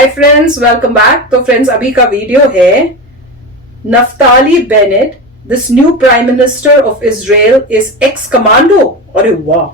Hi friends, welcome back. तो friends, अभी का वीडियो है Naftali Bennett, this new prime minister of Israel is x commando. अरे वाह!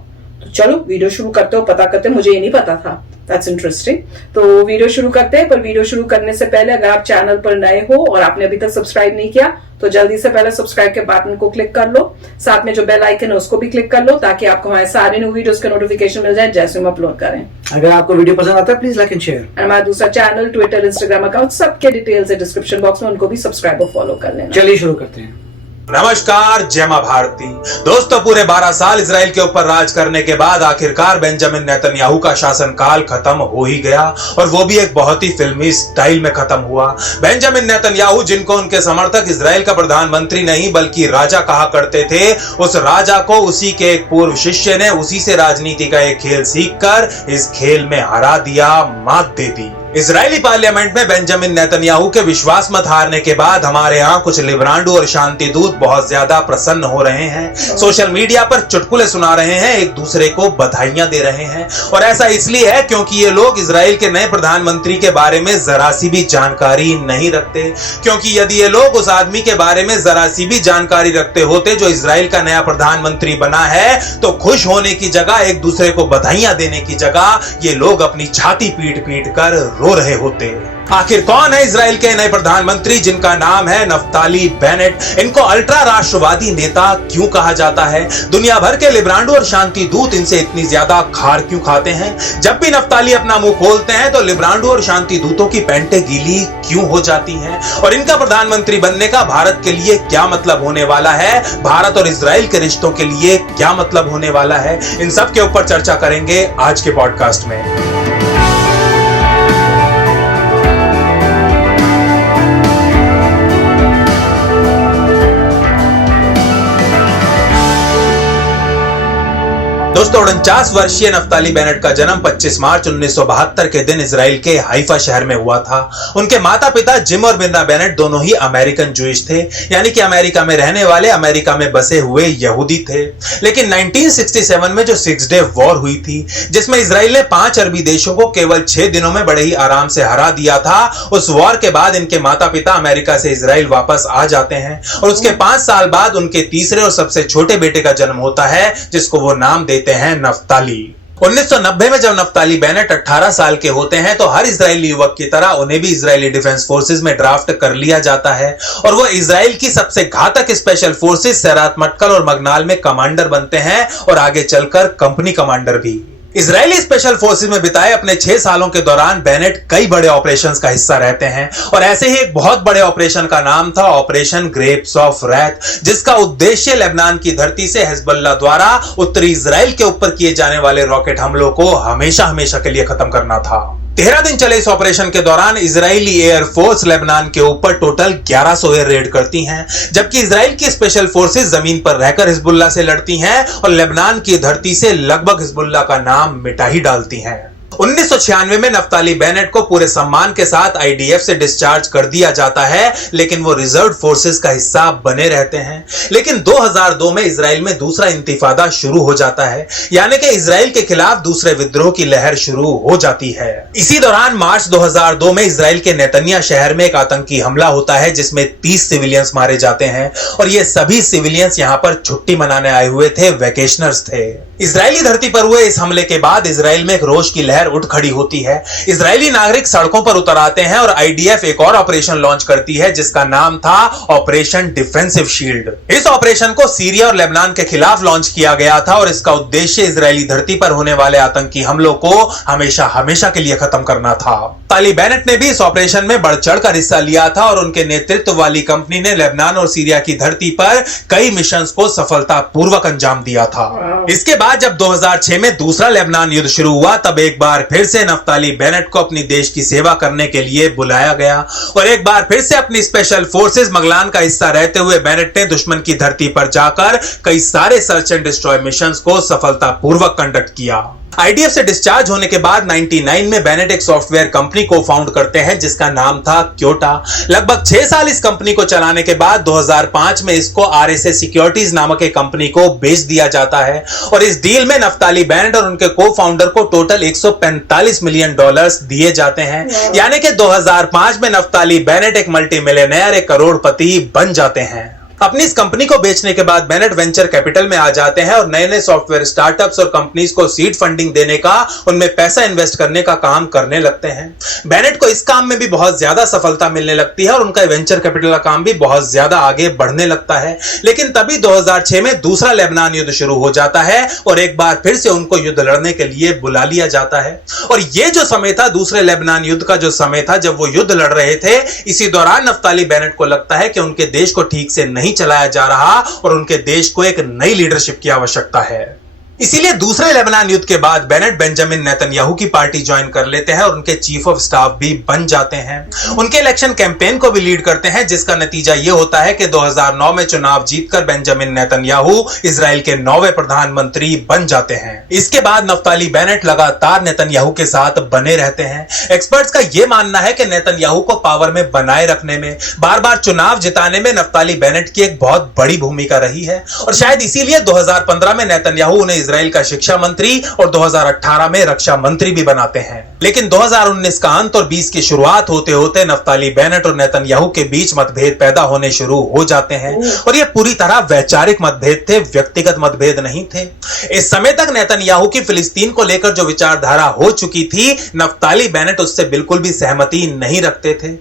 तो चलो वीडियो शुरू करते हो, पता करते। मुझे ये नहीं पता था, दैट्स इंटरेस्टिंग। तो वीडियो शुरू करते हैं, पर वीडियो शुरू करने से पहले अगर आप चैनल पर नए हो और आपने अभी तक सब्सक्राइब नहीं किया तो जल्दी से पहले सब्सक्राइब के बटन को क्लिक कर लो, साथ में जो बेल आइकन है उसको भी क्लिक कर लो, ताकि आपको हमारे सारे न्यू वीडियोस के नोटिफिकेशन मिल जाए जैसे हम अपलोड करें। अगर आपको वीडियो पसंद आता है प्लीज लाइक एंड शेयर। हमारा दूसरा चैनल, ट्विटर, इंस्टाग्राम अकाउंट, सबके डिटेल्स है डिस्क्रिप्शन बॉक्स में, उनको भी सब्सक्राइब और फॉलो कर लेना। चलिए शुरू करते हैं। नमस्कार, जय मां भारती। दोस्तों, पूरे 12 साल इजराइल के ऊपर राज करने के बाद आखिरकार बेंजामिन नेतन्याहू का शासनकाल खत्म हो ही गया, और वो भी एक बहुत ही फिल्मी स्टाइल में खत्म हुआ। बेंजामिन नेतन्याहू, जिनको उनके समर्थक इजराइल का प्रधानमंत्री नहीं बल्कि राजा कहा करते थे, उस राजा को उसी के एक पूर्व शिष्य ने उसी से राजनीति का एक खेल सीखकर इस खेल में हरा दिया, मात दे दी। इजरायली पार्लियामेंट में बेंजामिन नेतन्याहू के विश्वास मत हारने के बाद हमारे यहाँ कुछ लिबरांडू और शांति दूत बहुत ज्यादा प्रसन्न हो रहे हैं। सोशल मीडिया पर चुटकुले सुना रहे हैं, एक दूसरे को बधाइयां दे रहे हैं, और ऐसा इसलिए है क्योंकि ये लोग इजराइल के नए प्रधानमंत्री के बारे में जरा सी भी जानकारी नहीं रखते। क्योंकि यदि ये लोग उस आदमी के बारे में जरा सी भी जानकारी रखते होते जो इजराइल का नया प्रधानमंत्री बना है, तो खुश होने की जगह, एक दूसरे को बधाइयां देने की जगह, ये लोग अपनी छाती पीट पीट कर रो रहे होते। आखिर कौन है इजराइल के नए प्रधानमंत्री जिनका नाम है नफ्ताली बेनेट? इनको अल्ट्रा राष्ट्रवादी नेता क्यों कहा जाता है? दुनिया भर के लिबरांडू और शांति दूत इनसे इतनी ज्यादा खार क्यों खाते हैं? जब भी नफ्ताली अपना मुंह खोलते हैं तो लिबरांडू और शांति दूतों की पैंटें गीली क्यों हो जाती हैं? और इनका प्रधानमंत्री बनने का भारत के लिए क्या मतलब होने वाला है? भारत और इजराइल के रिश्तों के लिए क्या मतलब होने वाला है? इन सब के ऊपर चर्चा करेंगे आज के पॉडकास्ट में। दोस्तों, 49 वर्षीय नफ्ताली बेनेट का जन्म 25 मार्च 1972 के दिन इजराइल के हाइफा शहर में हुआ था। उनके माता पिता जिम और मिर्ना बेनेट दोनों ही अमेरिकन जूइश थे, यानी कि अमेरिका में रहने वाले, अमेरिका में बसे हुए यहूदी थे। लेकिन 1967 में जो 6 डे वॉर हुई थी, जिसमें इजराइल ने 5 अरबी देशों को केवल 6 दिनों में बड़े ही आराम से हरा दिया था, उस वॉर के बाद इनके माता पिता अमेरिका से इजराइल वापस आ जाते हैं, और उसके 5 साल बाद उनके तीसरे और सबसे छोटे बेटे का जन्म होता है, जिसको वो नाम देते हैं नफ्ताली। 1990 में जब नफ्ताली बेनेट 18 साल के होते हैं तो हर इजरायली युवक की तरह उन्हें भी इजरायली डिफेंस फोर्सेस में ड्राफ्ट कर लिया जाता है, और वो इजराइल की सबसे घातक स्पेशल फोर्सेस सेरात मटकल और मगनाल में कमांडर बनते हैं, और आगे चलकर कंपनी कमांडर भी। इजरायली स्पेशल फोर्सेस में बिताए अपने 6 सालों के दौरान बेनेट कई बड़े ऑपरेशंस का हिस्सा रहते हैं, और ऐसे ही एक बहुत बड़े ऑपरेशन का नाम था ऑपरेशन ग्रेप्स ऑफ रैथ, जिसका उद्देश्य लेबनान की धरती से हिजबुल्लाह द्वारा उत्तरी इजराइल के ऊपर किए जाने वाले रॉकेट हमलों को हमेशा हमेशा के लिए खत्म करना था। 13 दिन चले इस ऑपरेशन के दौरान इजरायली एयरफोर्स लेबनान के ऊपर टोटल 1100 एयर रेड करती हैं, जबकि इजराइल की स्पेशल फोर्सेस जमीन पर रहकर हिजबुल्लाह से लड़ती हैं और लेबनान की धरती से लगभग हिजबुल्लाह का नाम मिटा ही डालती हैं। 1996 में नफ्ताली बेनेट को पूरे सम्मान के साथ आईडीएफ से डिस्चार्ज कर दिया जाता है, लेकिन वो रिजर्व फोर्सेस का हिस्सा बने रहते हैं। लेकिन 2002 में इजराइल में दूसरा इंतिफादा शुरू हो जाता है, यानी कि इजराइल के खिलाफ दूसरे विद्रोह की लहर शुरू हो जाती है। इसी दौरान मार्च 2002 में इजराइल के नेतन्या शहर में एक आतंकी हमला होता है, जिसमें 30 सिविलियंस मारे जाते हैं, और ये सभी सिविलियंस यहां पर छुट्टी मनाने आए हुए थे, वेकेशनर्स थे। इजरायली धरती पर हुए इस हमले के बाद इजराइल में एक रोष की लहर उठ खड़ी होती है। इजरायली नागरिक सड़कों पर उतर आते हैं, और आईडीएफ एक और ऑपरेशन लॉन्च करती है, जिसका नाम था ऑपरेशन डिफेंसिव शील्ड। इस ऑपरेशन को सीरिया और लेबनान के खिलाफ लॉन्च किया गया था, और इसका उद्देश्य इजरायली धरती पर होने वाले आतंकी हमलों को हमेशा हमेशा के लिए खत्म करना था। नफ्ताली बेनेट ने भी इस ऑपरेशन में बढ़ चढ़कर हिस्सा लिया था, और उनके नेतृत्व वाली कंपनी ने लेबनान और सीरिया की धरती पर कई मिशंस को सफलतापूर्वक अंजाम दिया था। इसके बाद जब 2006 में दूसरा लेबनान युद्ध शुरू हुआ, तब एक बार फिर से नफ्ताली बेनेट को अपनी देश की सेवा करने के लिए बुलाया गया, और एक बार फिर से अपनी स्पेशल फोर्सेस मगलान का हिस्सा रहते हुए बेनेट ने दुश्मन की धरती पर जाकर कई सारे सर्च एंड डिस्ट्रॉय मिशंस को सफलतापूर्वक कंडक्ट किया। आईडीएफ से डिस्चार्ज होने के बाद 99 में बेनेट एक सॉफ्टवेयर कंपनी को फाउंड करते हैं जिसका नाम था क्योटा। लगभग 6 साल इस कंपनी को चलाने के बाद 2005 में इसको आरएसए सिक्योरिटीज नामक एक कंपनी को बेच दिया जाता है और इस डील में नफ्ताली बेनेट और उनके को फाउंडर को टोटल 145 मिलियन डॉलर्स दिए जाते हैं। यानी कि 2005 में नफ्ताली बेनेट एक मल्टी मिलियनेयर, एक करोड़पति बन जाते हैं। अपनी इस कंपनी को बेचने के बाद बेनेट वेंचर कैपिटल में आ जाते हैं और नए नए सॉफ्टवेयर स्टार्टअप्स और कंपनीज को सीड फंडिंग देने का, उनमें पैसा इन्वेस्ट करने का काम करने लगते हैं। बेनेट को इस काम में भी बहुत ज्यादा सफलता मिलने लगती है और उनका वेंचर कैपिटल का काम भी बहुत ज्यादा आगे बढ़ने लगता है। लेकिन तभी 2006 में दूसरा लेबनान युद्ध शुरू हो जाता है और एक बार फिर से उनको युद्ध लड़ने के लिए बुला लिया जाता है। और यह जो समय था, दूसरे लेबनान युद्ध का जो समय था जब वो युद्ध लड़ रहे थे, इसी दौरान नफ्ताली बेनेट को लगता है कि उनके देश को ठीक से नहीं चलाया जा रहा और उनके देश को एक नई लीडरशिप की आवश्यकता है। इसीलिए दूसरे लेबनान युद्ध के बाद बेनेट बेंजामिन नेतन्याहू की पार्टी ज्वाइन कर लेते हैं और उनके चीफ ऑफ स्टाफ भी बन जाते हैं। उनके इलेक्शन कैंपेन को भी लीड करते हैं जिसका नतीजा यह होता है कि 2009 में चुनाव जीतकर बेंजामिन नेतन्याहू इजराइल के 9वें प्रधानमंत्री बन जाते हैं। इसके बाद नफ्ताली बेनेट लगातार नेतन्याहू के साथ बने रहते हैं। एक्सपर्ट्स का यह मानना है कि नेतन्याहू को पावर में बनाए रखने में, बार बार चुनाव जिताने में नफ्ताली बेनेट की एक बहुत बड़ी भूमिका रही है और शायद इसीलिए 2015 में नेतन्याहू उन्हें इजराइल का शिक्षा मंत्री और 2018 में रक्षा मंत्री भी बनाते हैं। लेकिन 2019 का अंत और 20 की शुरुआत होते होते नफ्ताली बेनेट और नेतन्याहू के बीच मतभेद पैदा होने शुरू हो जाते हैं और ये पूरी तरह वैचारिक मतभेद थे, व्यक्तिगत मतभेद नहीं थे। इस समय तक नेतन्याहू की फिलिस्तीन को लेकर जो विचारधारा हो चुकी थी, नफ्ताली बेनेट उससे बिल्कुल भी सहमति नहीं रखते थे।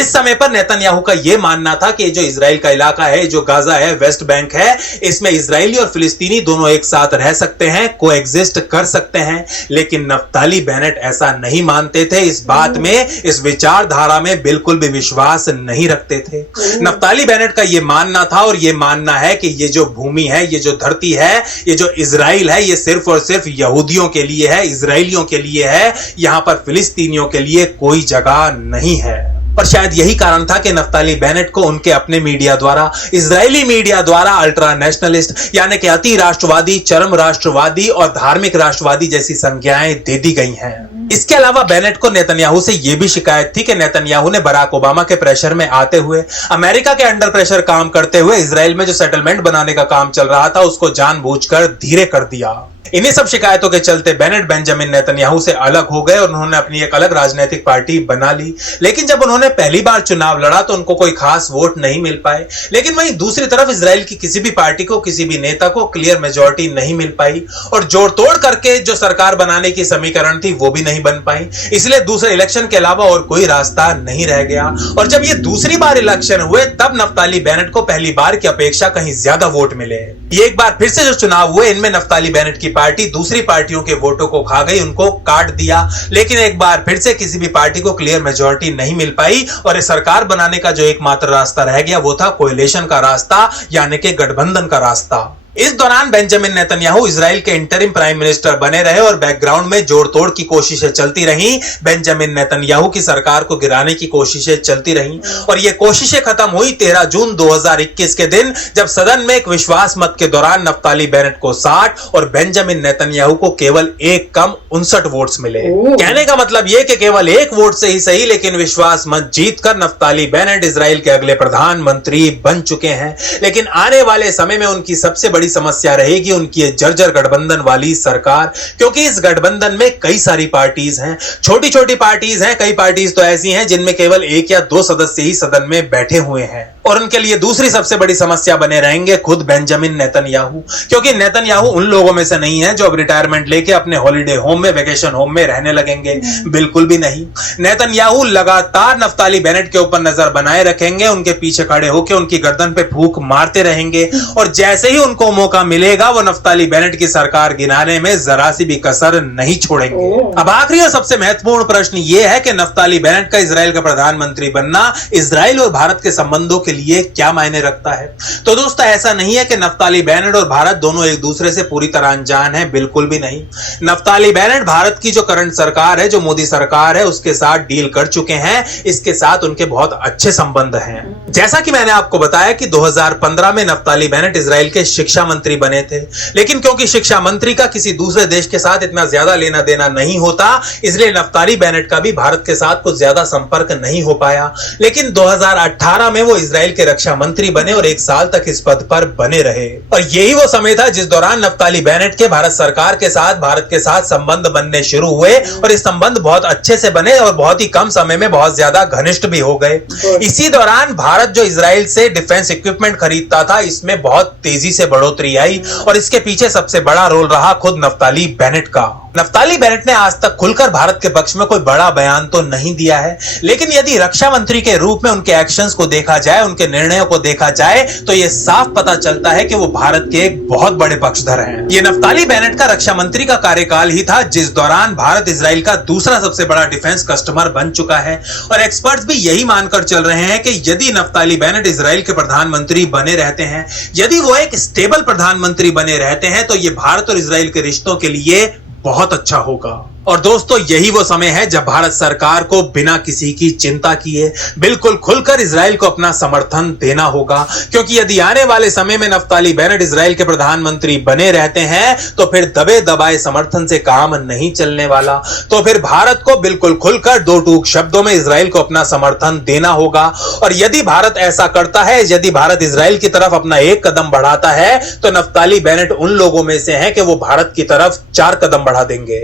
इस समय पर नेतन्याहू का यह मानना था कि जो इजराइल का इलाका है, जो गाजा है, वेस्ट बैंक है, इसमें इजरायली और फिलिस्तीनी दोनों एक साथ रह सकते हैं, कोएग्जिस्ट कर सकते हैं। लेकिन नफ्ताली बेनेट ऐसा नहीं मानते थे, इस बात में, इस विचारधारा में बिल्कुल भी विश्वास नहीं रखते थे। नफ्ताली बेनेट का यह मानना था और यह मानना है कि ये जो भूमि है, ये जो धरती है, ये जो इजराइल है, ये सिर्फ और सिर्फ यहूदियों के लिए है, इजराइलियों के लिए है। यहां पर फिलिस्तीनियों के लिए कोई जगह नहीं है। और शायद यही कारण था कि नफ्ताली बेनेट को उनके अपने मीडिया द्वारा, इजरायली मीडिया द्वारा अल्ट्रा नेशनलिस्ट यानी कि अति राष्ट्रवादी, चरम राष्ट्रवादी और धार्मिक राष्ट्रवादी जैसी संज्ञाएं दे दी गई हैं। इसके अलावा बेनेट को नेतन्याहू से यह भी शिकायत थी कि नेतन्याहू ने बराक ओबामा के प्रेशर में आते हुए, अमेरिका के अंडर प्रेशर काम करते हुए इजराइल में जो सेटलमेंट बनाने का काम चल रहा था उसको जानबूझकर धीरे कर दिया। इन्हीं सब शिकायतों के चलते बेनेट बेंजामिन नेतन्याहू से अलग हो गए और उन्होंने अपनी एक अलग राजनीतिक पार्टी बना ली। लेकिन जब उन्होंने पहली बार चुनाव लड़ा तो उनको कोई खास वोट नहीं मिल पाए। लेकिन वहीं दूसरी तरफ इजराइल की किसी भी पार्टी को, किसी भी नेता को क्लियर मेजॉरिटी नहीं मिल पाई और जोड़ तोड़ करके जो सरकार बनाने की समीकरण थी वो भी नहीं बन पाई। इसलिए दूसरे इलेक्शन के अलावा और कोई रास्ता नहीं रह गया। और जब ये दूसरी बार इलेक्शन हुए तब नफ्ताली बेनेट को पहली बार की अपेक्षा कहीं ज्यादा वोट मिले। ये एक बार फिर से जो चुनाव हुए, इनमें नफ्ताली बेनेट की पार्टी दूसरी पार्टियों के वोटों को खा गई, उनको काट दिया। लेकिन एक बार फिर से किसी भी पार्टी को क्लियर मेजॉरिटी नहीं मिल पाई और सरकार बनाने का जो एकमात्र रास्ता रह गया वो था कोएलिशन का रास्ता, यानी कि गठबंधन का रास्ता। इस दौरान बेंजामिन नेतन्याहू इजराइल के इंटरिम प्राइम मिनिस्टर बने रहे और बैकग्राउंड में जोड़ तोड़ की कोशिशें चलती रहीं। बेंजामिन नेतन्याहू की सरकार को गिराने की कोशिशें चलती रहीं और ये कोशिशें खत्म हुई 13 जून 2021 के दिन, जब सदन में एक विश्वास मत के दौरान नफ्ताली बेनेट को 60 और बेंजामिन नेतन्याहू को केवल एक कम 59 वोट्स मिले। कहने का मतलब यह कि केवल एक वोट से ही सही, लेकिन विश्वास मत जीतकर नफ्ताली बेनेट इजराइल के अगले प्रधानमंत्री बन चुके हैं। लेकिन आने वाले समय में उनकी सबसे बड़ी समस्या रहेगी उनकी ये जर्जर गठबंधन वाली सरकार, क्योंकि इस गठबंधन में कई सारी पार्टीज हैं, छोटी छोटी पार्टीज हैं। कई पार्टीज तो ऐसी हैं जिनमें केवल 1 या 2 सदस्य ही सदन में बैठे हुए हैं और उनके लिए दूसरी सबसे बड़ी समस्या बने रहेंगे खुद बेंजामिन नेतन्याहू, क्योंकि नेतन्याहू उन लोगों में से नहीं है जो अब रिटायरमेंट लेके अपने हॉलिडे होम में, वेकेशन होम में रहने लगेंगे। बिल्कुल भी नहीं। नेतन्याहू लगातार नफ्ताली बेनेट के ऊपर नजर बनाए रखेंगे, उनके पीछे खड़े होकर उनकी गर्दन पे फूंक मारते रहेंगे और जैसे ही उनको मौका मिलेगा वो नफ्ताली बेनेट की सरकार गिराने में जरा सी भी कसर नहीं छोड़ेंगे। अब आखिरी और सबसे महत्वपूर्ण प्रश्न यह है कि नफ्ताली बेनेट का इजराइल का प्रधानमंत्री बनना इजराइल और भारत के संबंधों के लिए क्या मायने रखता है? तो दोस्तों ऐसा नहीं है कि नफ्ताली बेनेट और भारत दोनों एक दूसरे से पूरी तरह अनजान है, बिल्कुल भी नहीं। नफ्ताली बेनेट भारत की जो करंट सरकार है, जो मोदी सरकार है, उसके साथ डील कर चुके हैं, इसके साथ उनके बहुत अच्छे संबंध हैं। जैसा कि मैंने आपको बताया कि 2015 में नफ्ताली बेनेट इजराइल के शिक्षा मंत्री बने थे, लेकिन क्योंकि शिक्षा मंत्री का किसी दूसरे देश के साथ इतना ज्यादा लेना देना नहीं होता, इसलिए नफ्ताली बेनेट का भी भारत के साथ कुछ ज्यादा संपर्क नहीं हो पाया। लेकिन 2018 में वो इजराइल के रक्षा मंत्री बने और 1 साल तक इस पद पर बने रहे। और यही वो समय था जिस दौरान नफ्ताली बेनेट के भारत सरकार के साथ, भारत के साथ संबंध बनने शुरू हुए और ये संबंध बहुत अच्छे से बने और बहुत ही कम समय में बहुत ज्यादा घनिष्ठ भी हो गए। इसी दौरान भारत जो इजराइल से डिफेंस इक्विपमेंट खरीदता था, इसमें बहुत तेजी से बढ़ोतरी आई और इसके पीछे सबसे बड़ा रोल रहा खुद नफ्ताली बेनेट का। नफ्ताली बेनेट ने आज तक खुलकर भारत के पक्ष में कोई बड़ा बयान तो नहीं दिया है, लेकिन यदि रक्षा मंत्री के रूप में उनके एक्शंस को देखा जाए, उनके निर्णयों को देखा जाए, तो यह साफ पता चलता है कि वो भारत के एक बहुत बड़े पक्षधर हैं। ये नफ्ताली बेनेट का रक्षा मंत्री का कार्यकाल ही था जिस दौरान भारत इजराइल का दूसरा सबसे बड़ा डिफेंस कस्टमर बन चुका है। और एक्सपर्ट्स भी यही मानकर चल रहे हैं कि यदि नफ्ताली बेनेट इजराइल के प्रधानमंत्री बने रहते हैं, यदि वो एक स्टेबल प्रधानमंत्री बने रहते हैं, तो ये भारत और इजराइल के रिश्तों के लिए बहुत अच्छा होगा। और दोस्तों यही वो समय है जब भारत सरकार को बिना किसी की चिंता किए बिल्कुल खुलकर इजराइल को अपना समर्थन देना होगा, क्योंकि यदि आने वाले समय में नफ्ताली बेनेट इजराइल के प्रधानमंत्री बने रहते हैं तो फिर दबे दबाए समर्थन से काम नहीं चलने वाला। तो फिर भारत को बिल्कुल खुलकर दो टूक शब्दों में इजराइल को अपना समर्थन देना होगा। और यदि भारत ऐसा करता है, यदि भारत इजराइल की तरफ अपना एक कदम बढ़ाता है, तो नफ्ताली बेनेट उन लोगों में से हैं कि वो भारत की तरफ 4 कदम बढ़ा देंगे।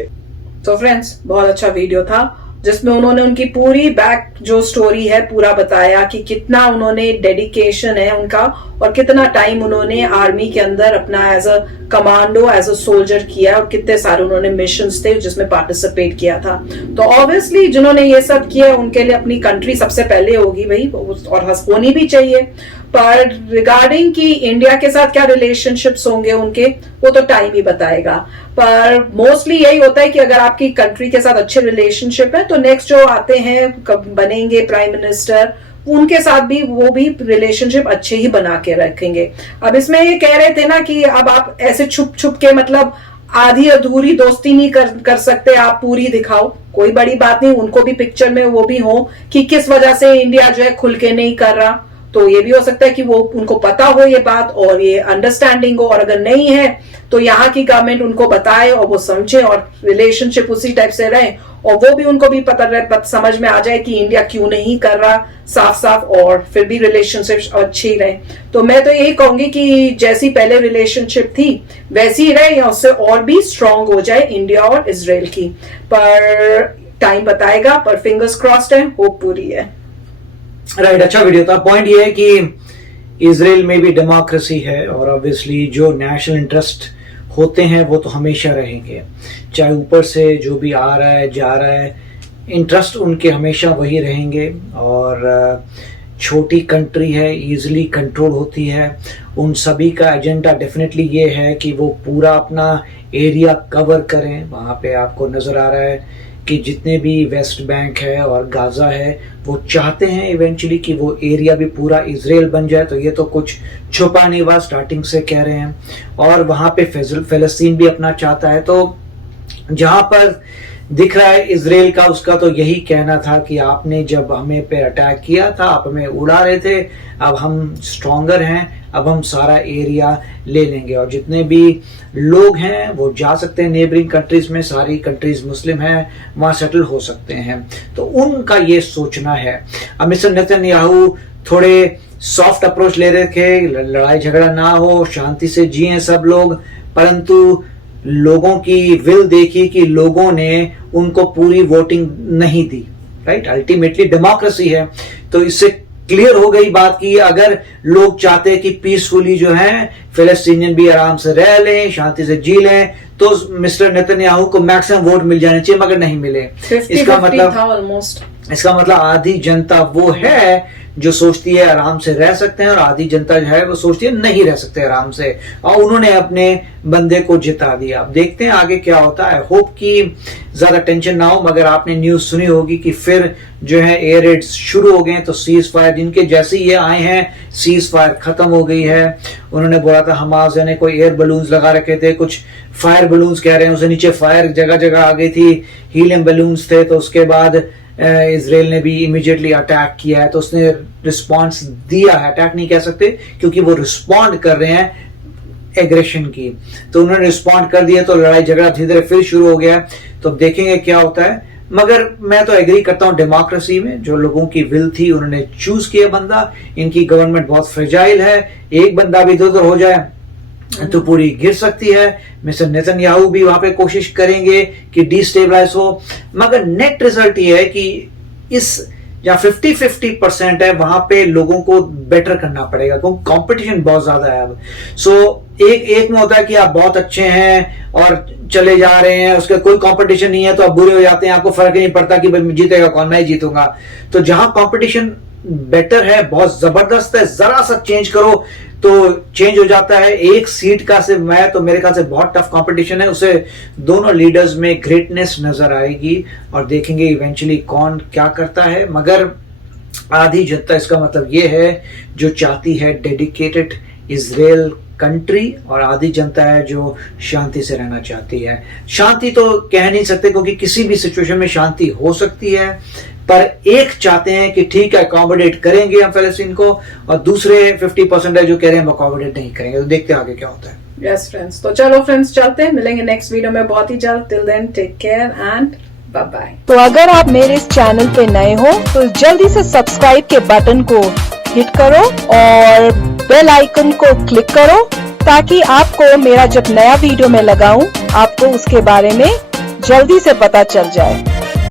तो फ्रेंड्स बहुत अच्छा वीडियो था जिसमें उन्होंने उनकी पूरी बैक जो स्टोरी है पूरा बताया कि कितना उन्होंने डेडिकेशन है उनका और कितना टाइम उन्होंने आर्मी के अंदर अपना as a commando, as a soldier किया और कितने सारे उन्होंने मिशंस थे जिसमें पार्टिसिपेट किया था। तो ऑब्वियसली जिन्होंने ये सब किया उनके लिए अपनी कंट्री सबसे पहले होगी भाई, और होनी भी चाहिए। पर रिगार्डिंग कि इंडिया के साथ क्या रिलेशनशिप्स होंगे उनके, वो तो टाइम ही बताएगा। पर मोस्टली यही होता है कि अगर आपकी कंट्री के साथ अच्छे रिलेशनशिप है तो नेक्स्ट जो आते हैं बनेंगे प्राइम मिनिस्टर, उनके साथ भी वो भी रिलेशनशिप अच्छे ही बना के रखेंगे। अब इसमें ये कह रहे थे ना कि अब आप ऐसे छुप छुप के मतलब आधी अधूरी दोस्ती नहीं कर सकते, आप पूरी दिखाओ, कोई बड़ी बात नहीं। उनको भी पिक्चर में वो भी हो कि किस वजह से इंडिया जो है खुल के नहीं कर रहा, तो ये भी हो सकता है कि वो उनको पता हो ये बात और ये अंडरस्टैंडिंग हो, और अगर नहीं है तो यहाँ की गवर्नमेंट उनको बताए और वो समझे और रिलेशनशिप उसी टाइप से रहे, और वो भी उनको भी पता समझ में आ जाए कि इंडिया क्यों नहीं कर रहा साफ साफ, और फिर भी रिलेशनशिप अच्छी रहे। तो मैं तो यही कहूंगी कि जैसी पहले रिलेशनशिप थी वैसी ही रहे या उससे और भी स्ट्रांग हो जाए इंडिया और इजराइल की। पर टाइम बताएगा, पर फिंगर्स क्रॉस्ड है, होप पूरी है। राइट, अच्छा वीडियो था। पॉइंट ये है कि इजराइल में भी डेमोक्रेसी है और ऑब्वियसली जो नेशनल इंटरेस्ट होते हैं वो तो हमेशा रहेंगे, चाहे ऊपर से जो भी आ रहा है जा रहा है, इंटरेस्ट उनके हमेशा वही रहेंगे। और छोटी कंट्री है, इजीली कंट्रोल होती है, उन सभी का एजेंडा डेफिनेटली ये है कि वो पूरा अपना एरिया कवर करें। वहाँ पे आपको नजर आ रहा है कि जितने भी वेस्ट बैंक है और गाजा है वो चाहते हैं इवेंचुअली कि वो एरिया भी पूरा इजराइल बन जाए। तो ये तो कुछ छुपा नहीं हुआ, स्टार्टिंग से कह रहे हैं। और वहां पे फिलिस्तीन भी अपना चाहता है। तो जहां पर दिख रहा है इजराइल का, उसका तो यही कहना था कि आपने जब हमें पे अटैक किया था, आप हमें उड़ा रहे थे, अब हम स्ट्रॉन्गर हैं, अब हम सारा एरिया ले लेंगे और जितने भी लोग हैं वो जा सकते हैं नेबरिंग कंट्रीज में, सारी कंट्रीज मुस्लिम हैं, वहां सेटल हो सकते हैं। तो उनका ये सोचना है। अब मिस्टर नेतन्याहू थोड़े सॉफ्ट अप्रोच ले रहे थे, लड़ाई झगड़ा ना हो, शांति से जिए सब लोग, परंतु लोगों की विल देखी कि लोगों ने उनको पूरी वोटिंग नहीं दी। राइट, अल्टीमेटली डेमोक्रेसी है। तो इससे क्लियर हो गई बात की अगर लोग चाहते हैं कि पीसफुली जो है फिलिस्तीनियन भी आराम से रह लें, शांति से जी लें, तो मिस्टर नेतन्याहू को मैक्सिमम वोट मिल जाने चाहिए, मगर नहीं मिले। इसका मतलब आधी जनता वो है जो सोचती है आराम से रह सकते हैं, और आधी जनता जो है वो सोचती है नहीं रह सकते आराम से, और उन्होंने अपने बंदे को जिता दिया। अब देखते हैं आगे क्या होता है। होप कि ज्यादा टेंशन ना हो, मगर आपने न्यूज सुनी होगी कि फिर जो है एयर रेड्स शुरू हो गए हैं। तो सीज फायर जिनके जैसे ये आए हैं, सीज फायर खत्म हो गई है। उन्होंने बोला था हमास ने कोई एयर बलून्स लगा रखे थे, कुछ फायर बलून्स कह रहे हैं, उससे नीचे फायर जगह जगह आ गई थी, हीलियम बलून्स थे। तो उसके बाद इजराइल ने भी इमीडिएटली अटैक किया है। तो उसने रिस्पॉन्स दिया है, अटैक नहीं कह सकते क्योंकि वो रिस्पॉन्ड कर रहे हैं एग्रेशन की। तो उन्होंने रिस्पॉन्ड कर दिया, तो लड़ाई झगड़ा धीरे धीरे फिर शुरू हो गया। तो देखेंगे क्या होता है। मगर मैं तो एग्री करता हूं डेमोक्रेसी में जो लोगों की विल थी उन्होंने चूज किया बंदा। इनकी गवर्नमेंट बहुत फ्रेजाइल है, एक बंदा भी इधर उधर हो जाए तो पूरी गिर सकती है। मिस्टर नेतन्याहू भी वहां पे कोशिश करेंगे कि डिस्टेबलाइज हो, मगर नेट रिजल्ट ये है कि इस जहां 50-50% है वहां पे लोगों को बेटर करना पड़ेगा क्योंकि कंपटीशन बहुत ज्यादा है अब। सो एक में होता है कि आप बहुत अच्छे हैं और चले जा रहे हैं, उसका कोई कंपटीशन नहीं है तो आप बुरे हो जाते हैं, आपको फर्क ही नहीं पड़ता कि भाई जीतेगा कौन, मैं ही जीतूंगा। तो जहां कंपटीशन बेटर है, बहुत जबरदस्त है, जरा सा चेंज करो तो चेंज हो जाता है। एक सीट का सिर्फ मैं तो मेरे ख्याल से बहुत टफ कंपटीशन है, उसे दोनों लीडर्स में ग्रेटनेस नजर आएगी और देखेंगे इवेंचुअली कौन क्या करता है। मगर आधी जनता, इसका मतलब ये है जो चाहती है डेडिकेटेड इजराइल कंट्री, और आधी जनता है जो शांति से रहना चाहती है। शांति तो कह नहीं सकते क्योंकि किसी भी सिचुएशन में शांति हो सकती है, पर एक चाहते हैं कि ठीक है अकोमोडेट करेंगे हम फलस्तीन को, और दूसरे 50% है जो कह रहे हैं हम अकोमोडेट नहीं करेंगे। तो देखते हैं आगे क्या होता है। यस फ्रेंड्स, तो चलो फ्रेंड्स चलते हैं, मिलेंगे नेक्स्ट वीडियो में बहुत ही जल्द। Till then take care and bye bye. तो अगर आप मेरे इस चैनल पे नए हो तो जल्दी से सब्सक्राइब के बटन को हिट करो और बेल आइकन को क्लिक करो ताकि आपको मेरा जब नया वीडियो मैं लगाऊं आपको उसके बारे में जल्दी से पता चल जाए।